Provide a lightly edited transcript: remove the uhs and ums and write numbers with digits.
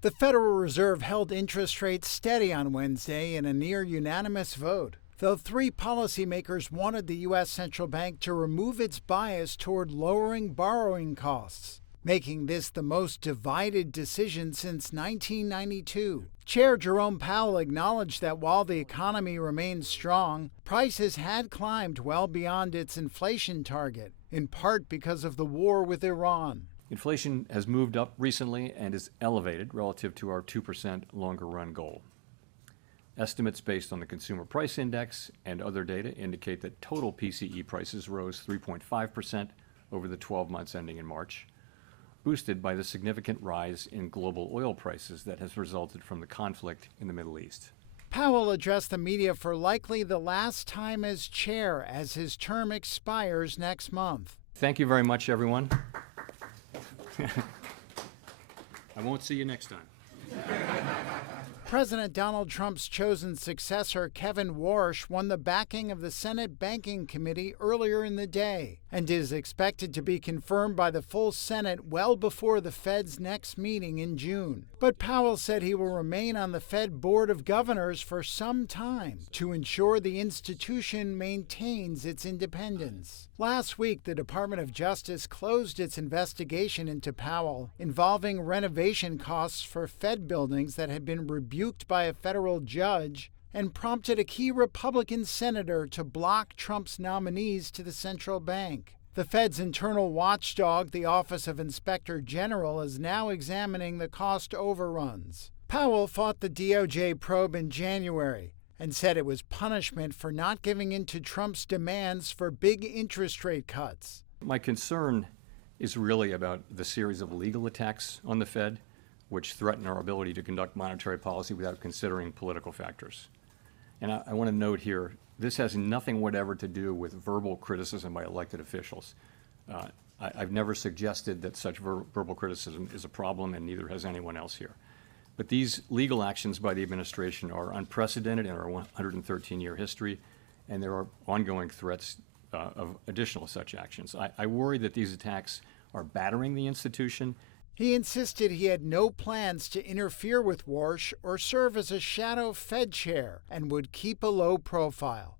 The Federal Reserve held interest rates steady on Wednesday in a near-unanimous vote, though three policymakers wanted the U.S. Central Bank to remove its bias toward lowering borrowing costs, making this the most divided decision since 1992. Chair Jerome Powell acknowledged that while the economy remains strong, prices had climbed well beyond its inflation target, in part because of the war with Iran. Inflation has moved up recently and is elevated relative to our 2% longer-run goal. Estimates based on the Consumer Price Index and other data indicate that total PCE prices rose 3.5% over the 12 months ending in March, boosted by the significant rise in global oil prices that has resulted from the conflict in the Middle East. Powell addressed the media for likely the last time as chair, as his term expires next month. Thank you very much, everyone. I won't see you next time. President Donald Trump's chosen successor, Kevin Warsh, won the backing of the Senate Banking Committee earlier in the day and is expected to be confirmed by the full Senate well before the Fed's next meeting in June. But Powell said he will remain on the Fed Board of Governors for some time to ensure the institution maintains its independence. Last week, the Department of Justice closed its investigation into Powell, involving renovation costs for Fed buildings that had been rebuked by a federal judge, and prompted a key Republican senator to block Trump's nominees to the central bank. The Fed's internal watchdog, the Office of Inspector General, is now examining the cost overruns. Powell fought the DOJ probe in January and said it was punishment for not giving in to Trump's demands for big interest rate cuts. My concern is really about the series of legal attacks on the Fed, which threaten our ability to conduct monetary policy without considering political factors. And I want to note here, this has nothing whatever to do with verbal criticism by elected officials. I've never suggested that such verbal criticism is a problem, and neither has anyone else here. But these legal actions by the administration are unprecedented in our 113-year history, and there are ongoing threats of additional such actions. I worry that these attacks are battering the institution. He insisted he had no plans to interfere with Warsh or serve as a shadow Fed chair and would keep a low profile.